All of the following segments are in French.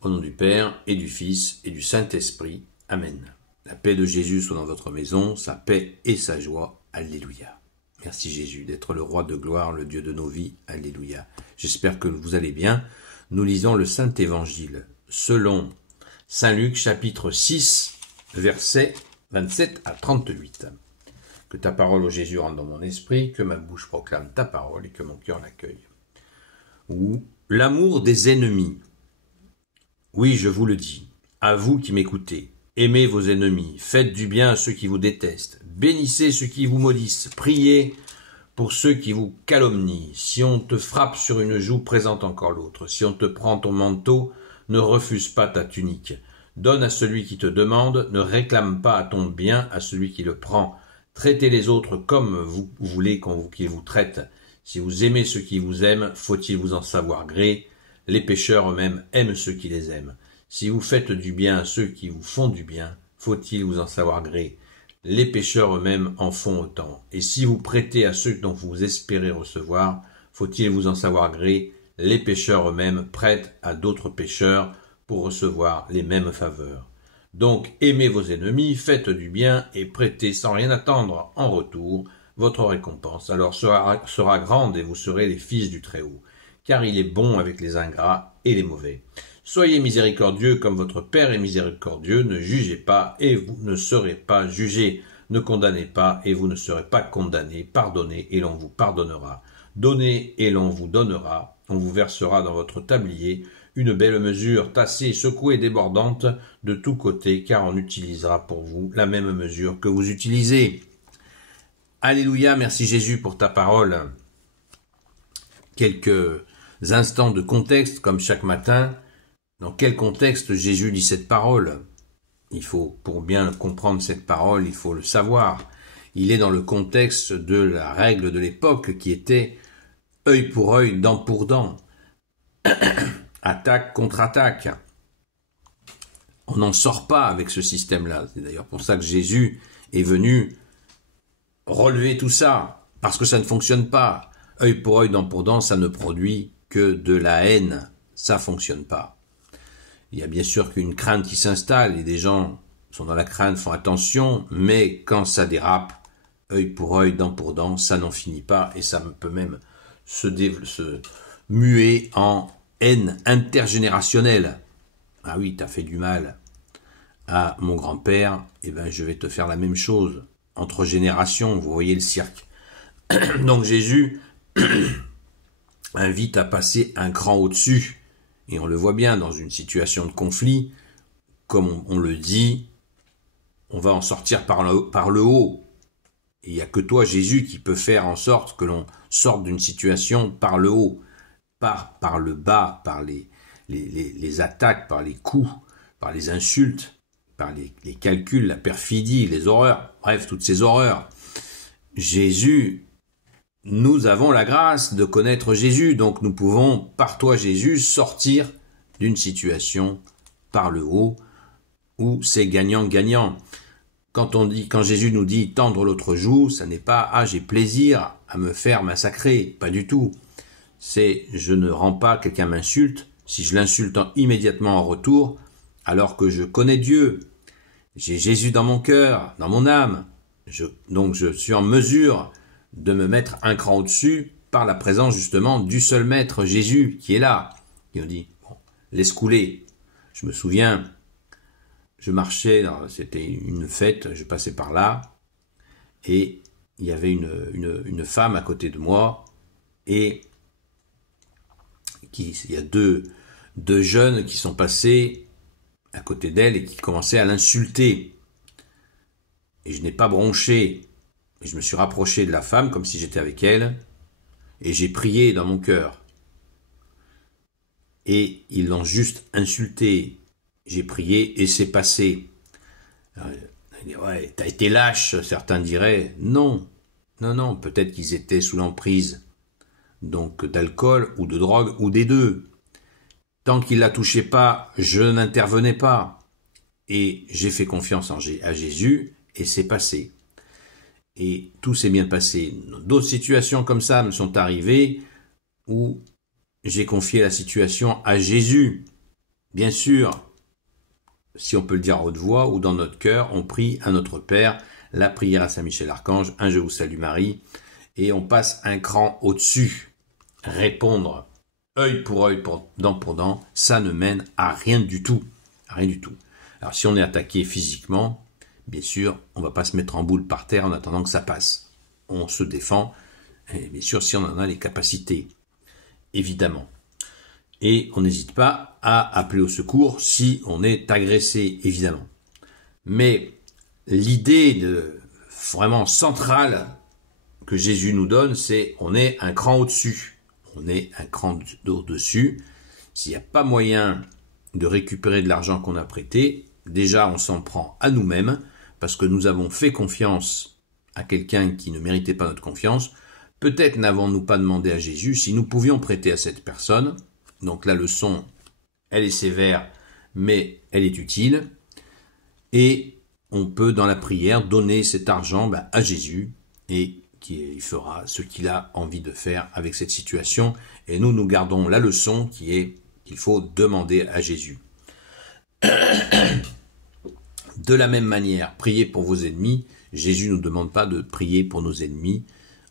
Au nom du Père, et du Fils, et du Saint-Esprit. Amen. La paix de Jésus soit dans votre maison, sa paix et sa joie. Alléluia. Merci Jésus d'être le roi de gloire, le Dieu de nos vies. Alléluia. J'espère que vous allez bien. Nous lisons le Saint-Évangile selon Saint Luc, chapitre 6, versets 27 à 38. Que ta parole, ô Jésus, rentre dans mon esprit, que ma bouche proclame ta parole et que mon cœur l'accueille. Ou l'amour des ennemis. Oui, je vous le dis, à vous qui m'écoutez, aimez vos ennemis, faites du bien à ceux qui vous détestent, bénissez ceux qui vous maudissent, priez pour ceux qui vous calomnient. Si on te frappe sur une joue, présente encore l'autre. Si on te prend ton manteau, ne refuse pas ta tunique. Donne à celui qui te demande, ne réclame pas à ton bien à celui qui le prend. Traitez les autres comme vous voulez qu'ils vous traitent. Si vous aimez ceux qui vous aiment, faut-il vous en savoir gré? Les pécheurs eux-mêmes aiment ceux qui les aiment. Si vous faites du bien à ceux qui vous font du bien, faut-il vous en savoir gré? Les pécheurs eux-mêmes en font autant. Et si vous prêtez à ceux dont vous espérez recevoir, faut-il vous en savoir gré? Les pécheurs eux-mêmes prêtent à d'autres pécheurs pour recevoir les mêmes faveurs. Donc aimez vos ennemis, faites du bien et prêtez sans rien attendre en retour. Votre récompense alors sera grande et vous serez les fils du Très-Haut. Car il est bon avec les ingrats et les mauvais. Soyez miséricordieux comme votre Père est miséricordieux, ne jugez pas et vous ne serez pas jugés, ne condamnez pas et vous ne serez pas condamnés, pardonnez et l'on vous pardonnera, donnez et l'on vous donnera, on vous versera dans votre tablier une belle mesure, tassée, secouée, débordante de tous côtés, car on utilisera pour vous la même mesure que vous utilisez. Alléluia, merci Jésus pour ta parole. Quelques instants de contexte, comme chaque matin. Dans quel contexte Jésus dit cette parole? Il faut, pour bien comprendre cette parole, il faut le savoir. Il est dans le contexte de la règle de l'époque qui était œil pour œil, dent pour dent. Attaque contre attaque. On n'en sort pas avec ce système-là. C'est d'ailleurs pour ça que Jésus est venu relever tout ça, parce que ça ne fonctionne pas. Œil pour œil, dent pour dent, ça ne produit que de la haine. Ça fonctionne pas. Il y a bien sûr qu'une crainte qui s'installe et des gens sont dans la crainte, font attention, mais quand ça dérape, œil pour œil, dent pour dent, ça n'en finit pas et ça peut même se muer en haine intergénérationnelle. Ah oui, t'as fait du mal à mon grand-père, eh ben je vais te faire la même chose. Entre générations, vous voyez le cirque. Donc Jésus invite à passer un cran au-dessus. Et on le voit bien dans une situation de conflit, comme on le dit, on va en sortir par le haut. Et il n'y a que toi, Jésus, qui peut faire en sorte que l'on sorte d'une situation par le haut, par le bas, par les attaques, par les coups, par les insultes, par les calculs, la perfidie, les horreurs, bref, toutes ces horreurs. Jésus, nous avons la grâce de connaître Jésus, donc nous pouvons, par toi Jésus, sortir d'une situation par le haut où c'est gagnant-gagnant. Quand Jésus nous dit tendre l'autre joue, ça n'est pas « ah j'ai plaisir à me faire massacrer », pas du tout. C'est « je ne rends pas, quelqu'un m'insulte, si je l'insulte immédiatement en retour, alors que je connais Dieu, j'ai Jésus dans mon cœur, dans mon âme, donc je suis en mesure de me mettre un cran au-dessus par la présence justement du seul maître Jésus qui est là, qui nous dit bon, laisse couler. Je me souviens, je marchais, c'était une fête, je passais par là et il y avait une femme à côté de moi et il y a deux jeunes qui sont passés à côté d'elle et qui commençaient à l'insulter. Et je n'ai pas bronché. Et je me suis rapproché de la femme comme si j'étais avec elle, et j'ai prié dans mon cœur. Et ils l'ont juste insulté. J'ai prié et c'est passé. Ouais, t'as été lâche, certains diraient. Non, peut-être qu'ils étaient sous l'emprise donc d'alcool ou de drogue ou des deux. Tant qu'ils la touchaient pas, je n'intervenais pas. Et j'ai fait confiance à Jésus et c'est passé. Et tout s'est bien passé. D'autres situations comme ça me sont arrivées où j'ai confié la situation à Jésus. bien sûr, si on peut le dire à haute voix ou dans notre cœur, on prie à notre Père, la prière à Saint Michel Archange, un Je vous salue Marie, et on passe un cran au-dessus. Répondre œil, dent pour dent, ça ne mène à rien du tout. À rien du tout. Alors si on est attaqué physiquement, bien sûr, on ne va pas se mettre en boule par terre en attendant que ça passe. On se défend, et bien sûr, si on en a les capacités, évidemment. Et on n'hésite pas à appeler au secours si on est agressé, évidemment. Mais l'idée vraiment centrale que Jésus nous donne, c'est on est un cran au-dessus. On est un cran au-dessus. S'il n'y a pas moyen de récupérer de l'argent qu'on a prêté, déjà on s'en prend à nous-mêmes, parce que nous avons fait confiance à quelqu'un qui ne méritait pas notre confiance. Peut-être n'avons-nous pas demandé à Jésus si nous pouvions prêter à cette personne. Donc la leçon, elle est sévère, mais elle est utile. Et on peut, dans la prière, donner cet argent à Jésus et il fera ce qu'il a envie de faire avec cette situation. Et nous gardons la leçon qui est qu'il faut demander à Jésus. De la même manière, priez pour vos ennemis. Jésus ne nous demande pas de prier pour nos ennemis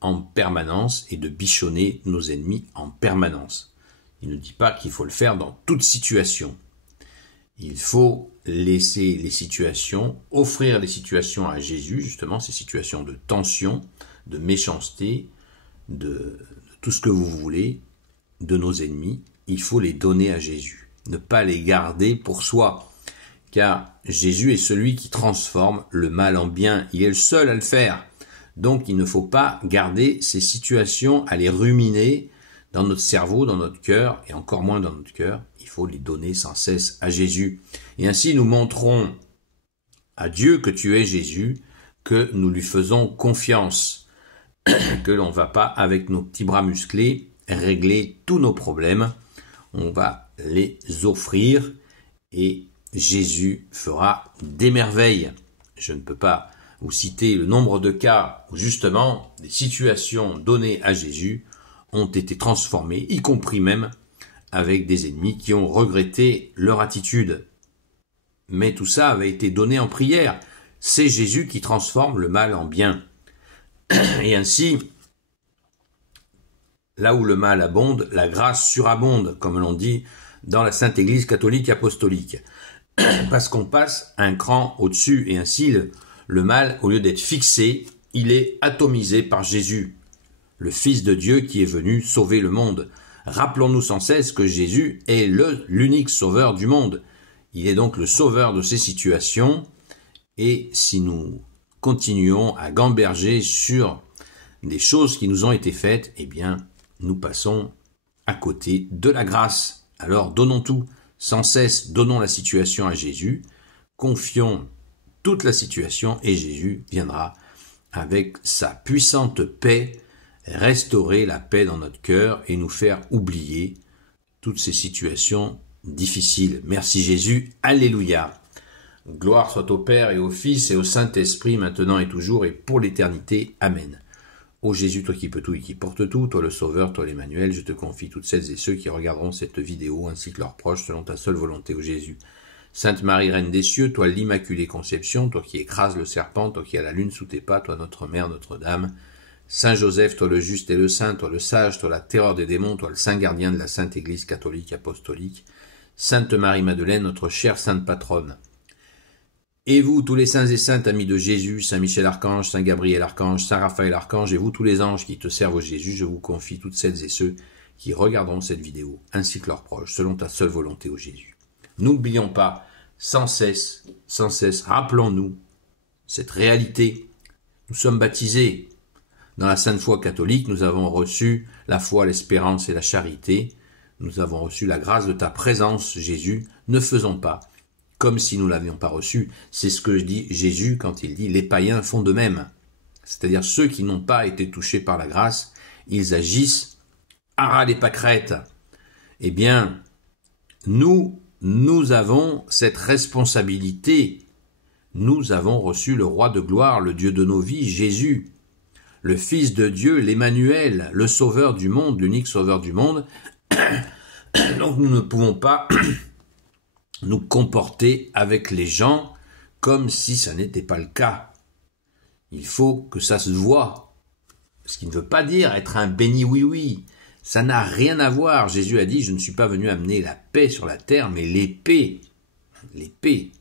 en permanence et de bichonner nos ennemis en permanence. Il ne dit pas qu'il faut le faire dans toute situation. Il faut laisser les situations, offrir les situations à Jésus, justement ces situations de tension, de méchanceté, de tout ce que vous voulez, de nos ennemis. Il faut les donner à Jésus, ne pas les garder pour soi. Car Jésus est celui qui transforme le mal en bien. Il est le seul à le faire. Donc il ne faut pas garder ces situations à les ruminer dans notre cerveau, dans notre cœur, et encore moins dans notre cœur. Il faut les donner sans cesse à Jésus. Et ainsi nous montrons à Dieu que tu es Jésus, que nous lui faisons confiance, que l'on ne va pas avec nos petits bras musclés régler tous nos problèmes. On va les offrir et Jésus fera des merveilles. Je ne peux pas vous citer le nombre de cas où justement des situations données à Jésus ont été transformées, y compris même avec des ennemis qui ont regretté leur attitude. Mais tout ça avait été donné en prière. C'est Jésus qui transforme le mal en bien. Et ainsi, là où le mal abonde, la grâce surabonde, comme l'on dit dans la Sainte Église catholique apostolique. Parce qu'on passe un cran au-dessus, et ainsi le mal, au lieu d'être fixé, il est atomisé par Jésus, le Fils de Dieu qui est venu sauver le monde. Rappelons-nous sans cesse que Jésus est l'unique sauveur du monde. Il est donc le sauveur de ces situations, et si nous continuons à gamberger sur des choses qui nous ont été faites, eh bien, nous passons à côté de la grâce. Alors donnons tout, sans cesse donnons la situation à Jésus, confions toute la situation et Jésus viendra avec sa puissante paix restaurer la paix dans notre cœur et nous faire oublier toutes ces situations difficiles. Merci Jésus, alléluia. Gloire soit au Père et au Fils et au Saint-Esprit, maintenant et toujours et pour l'éternité. Amen. Ô Jésus, toi qui peux tout et qui porte tout, toi le Sauveur, toi l'Emmanuel, je te confie toutes celles et ceux qui regarderont cette vidéo ainsi que leurs proches selon ta seule volonté, ô Jésus. Sainte Marie, Reine des cieux, toi l'Immaculée Conception, toi qui écrases le serpent, toi qui as la lune sous tes pas, toi notre Mère, Notre-Dame. Saint Joseph, toi le juste et le saint, toi le sage, toi la terreur des démons, toi le saint gardien de la Sainte Église catholique apostolique. Sainte Marie-Madeleine, notre chère sainte patronne. Et vous, tous les saints et saintes amis de Jésus, Saint Michel Archange, Saint Gabriel Archange, Saint Raphaël Archange, et vous tous les anges qui te servent au Jésus, je vous confie toutes celles et ceux qui regarderont cette vidéo, ainsi que leurs proches, selon ta seule volonté au Jésus. N'oublions pas, sans cesse, rappelons-nous cette réalité. Nous sommes baptisés. Dans la Sainte Foi catholique, nous avons reçu la foi, l'espérance et la charité. Nous avons reçu la grâce de ta présence, Jésus. Ne faisons pas comme si nous ne l'avions pas reçu. C'est ce que dit Jésus quand il dit « les païens font de même ». C'est-à-dire ceux qui n'ont pas été touchés par la grâce, ils agissent à ras les pâquerettes. Eh bien, nous avons cette responsabilité. Nous avons reçu le roi de gloire, le Dieu de nos vies, Jésus, le Fils de Dieu, l'Emmanuel, le Sauveur du monde, l'unique Sauveur du monde. Donc nous ne pouvons pas nous comporter avec les gens comme si ça n'était pas le cas. Il faut que ça se voie. Ce qui ne veut pas dire être un béni oui-oui. Ça n'a rien à voir. Jésus a dit, je ne suis pas venu amener la paix sur la terre, mais l'épée. L'épée.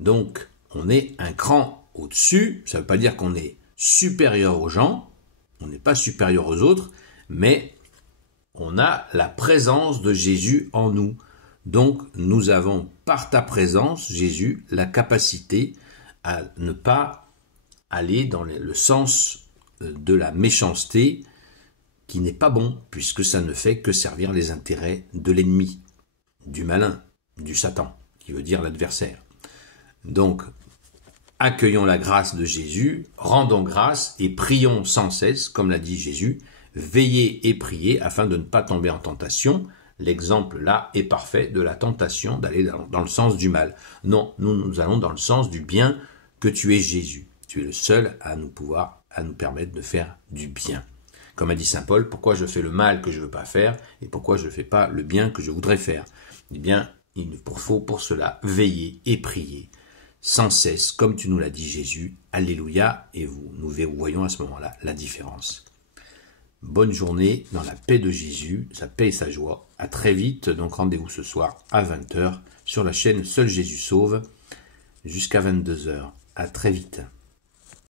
Donc, on est un cran au-dessus. Ça ne veut pas dire qu'on est supérieur aux gens. On n'est pas supérieur aux autres, mais on a la présence de Jésus en nous. Donc, nous avons, par ta présence, Jésus, la capacité à ne pas aller dans le sens de la méchanceté qui n'est pas bon, puisque ça ne fait que servir les intérêts de l'ennemi, du malin, du Satan, qui veut dire l'adversaire. Donc, accueillons la grâce de Jésus, rendons grâce et prions sans cesse, comme l'a dit Jésus, veillez et priez afin de ne pas tomber en tentation. L'exemple là est parfait de la tentation d'aller dans le sens du mal. Non, nous allons dans le sens du bien que tu es Jésus. Tu es le seul à nous permettre de faire du bien. Comme a dit saint Paul, pourquoi je fais le mal que je ne veux pas faire et pourquoi je ne fais pas le bien que je voudrais faire? Eh bien, il faut pour cela veiller et prier sans cesse, comme tu nous l'as dit Jésus. Alléluia, et nous voyons à ce moment-là la différence. Bonne journée dans la paix de Jésus, sa paix et sa joie. À très vite, donc rendez-vous ce soir à 20h sur la chaîne Seul Jésus Sauve jusqu'à 22h. À très vite.